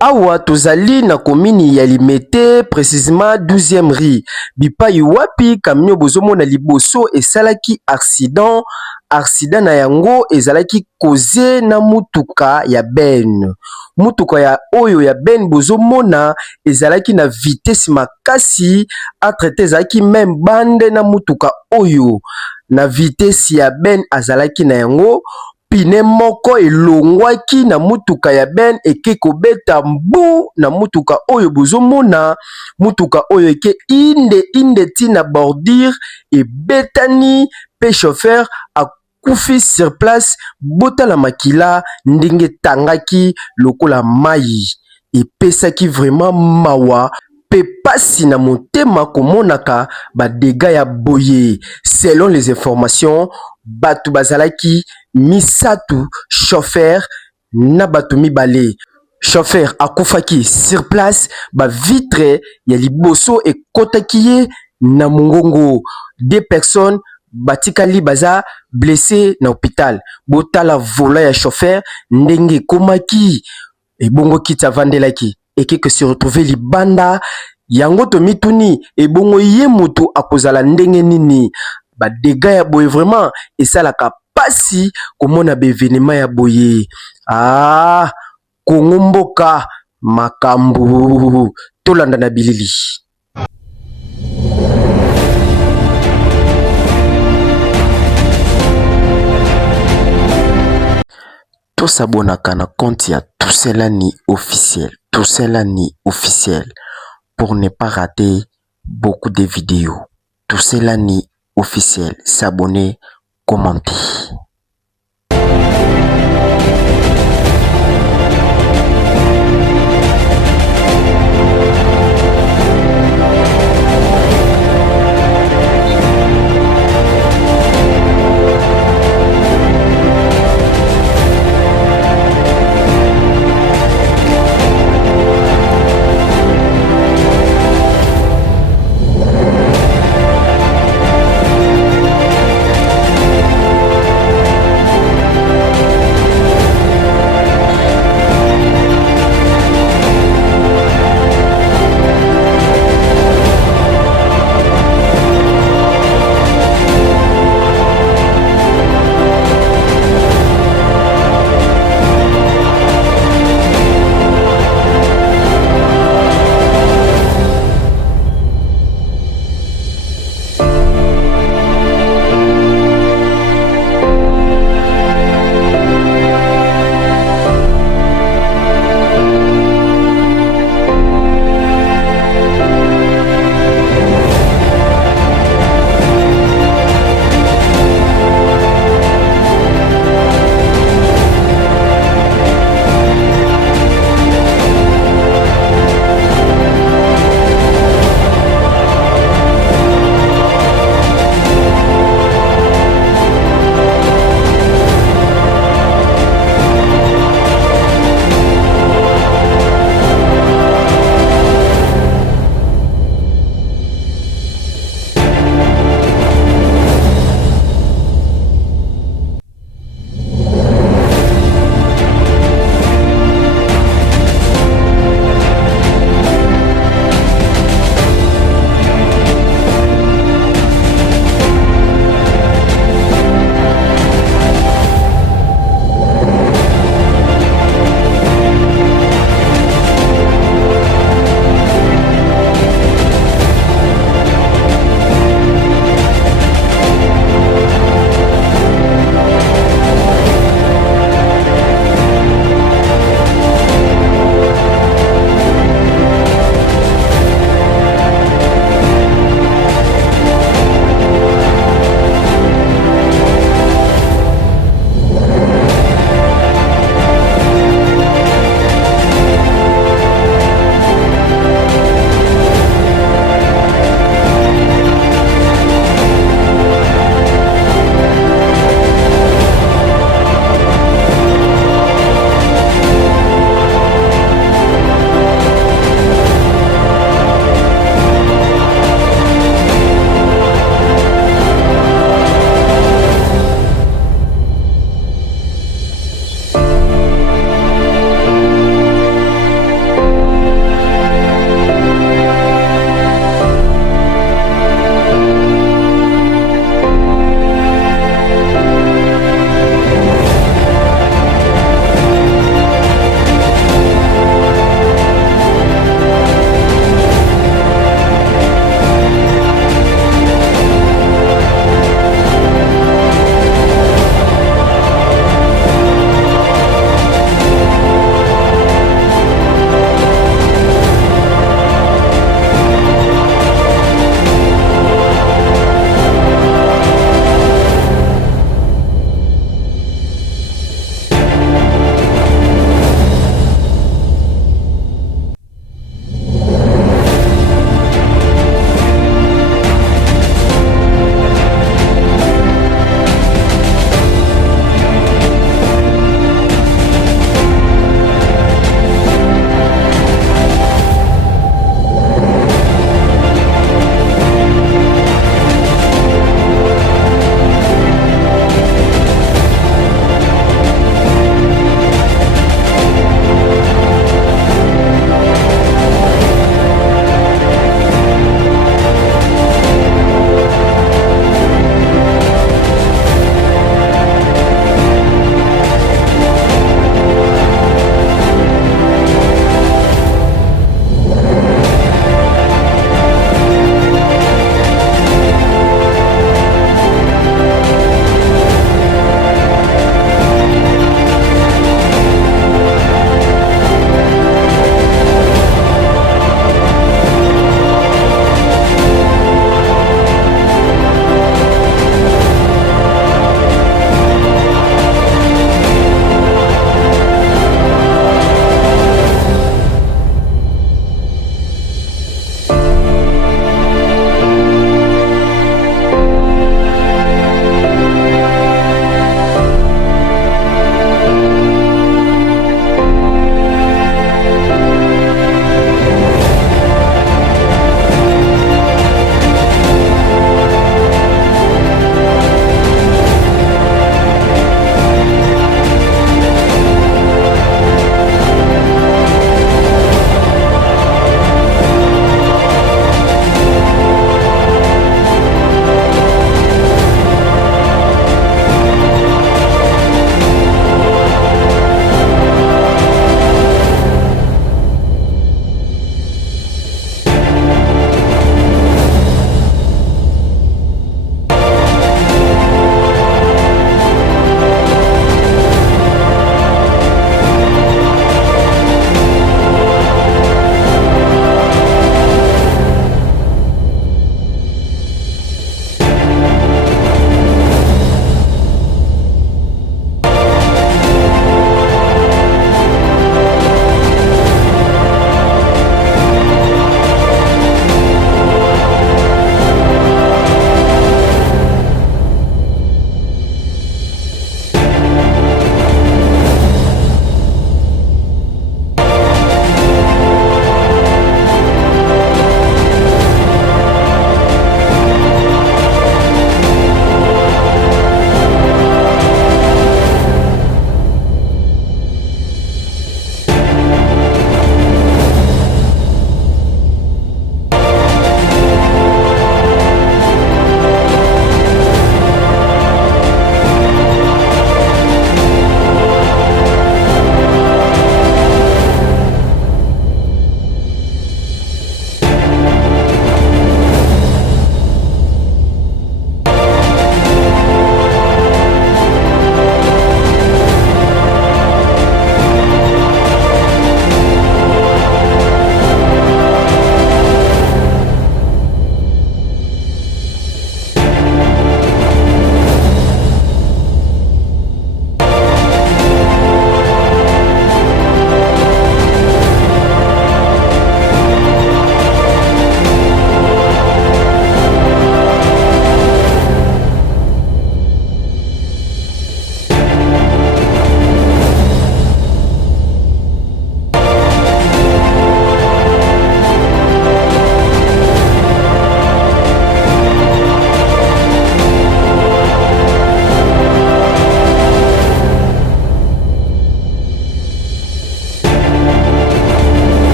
Awa tozali na commune ya Limete, précisément 12e rue. Bipai wapi camion bozomona liboso esalaki accident na yango ezalaki cause na mutuka ya ben. Mutuka ya oyo ya ben bozomona ezalaki na vitesse makasi a traiter ezalaki même bande na mutuka oyo. Na vitesse ya ben azalaki na yango pine moko elongwaki na mutuka ya ben eke kobeta mbu na mutuka oyo bozomona. Mutuka oyo eke inde tina bordure ebetani pe chauffeur akufi sur place. Botala makila ndenge tangaki lokola mai epesaki vraiment mawa pe pasi na motema komonaka ba dégâts ya boye. Selon les informations, batu bazalaki misatu, chauffeur na batu mibale. Chauffeur akufaki sur place, ba vitre ya liboso ekotaki ye na mongongo. Deux personnes batikali baza blessé na hôpital. Botala vola ya chauffeur ndenge komaki ebongo kita vandelaki eke se retrouver libanda yango to mituni ebongo ye moto akozala ndenge nini. Ba dégâts ya boye vraiment esalaka pasi komona ba événement ya boye. Kongo mboka makambu tolanda na bilili. Tosabonaka na compte ya Toussaint Lani officiel, Toussaint Lani officiel, pour ne pas rater beaucoup de vidéos. Toussaint Lani officiel, s'abonner, commenter.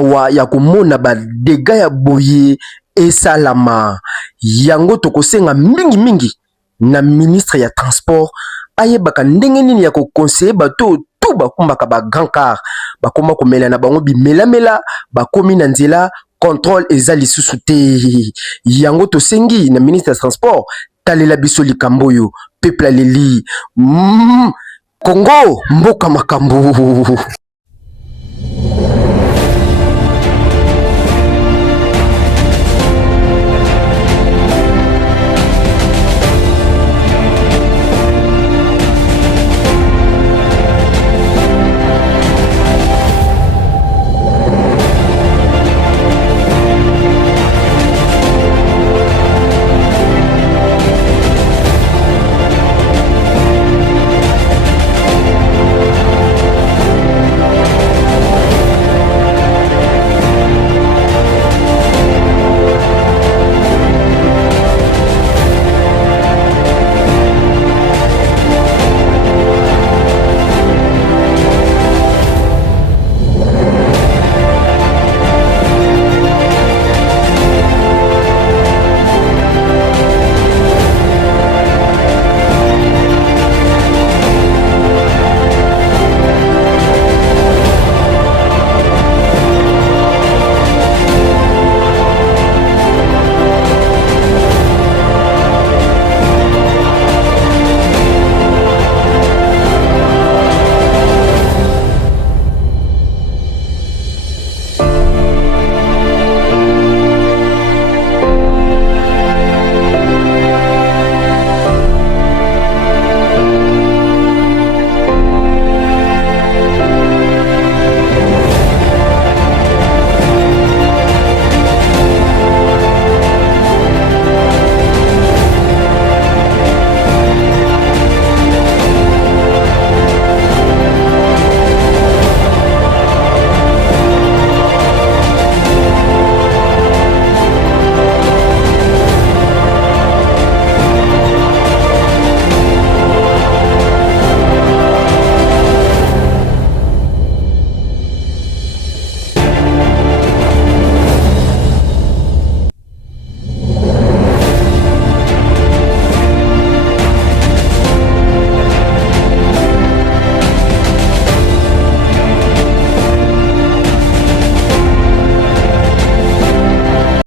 mawa ya komona ba dégâts ya boye esalama. Yango tokosenga mingi na ministre ya transport ayebaka ndenge nini ya conseiller bato tout bakumbaka ba grand car bakoma komela na bango bimelamela bakomi na nzela contrôle eza lisusu te. Yango tosengi na ministre ya transport talela biso likambo yo peuple aleli Congo mboka makambo.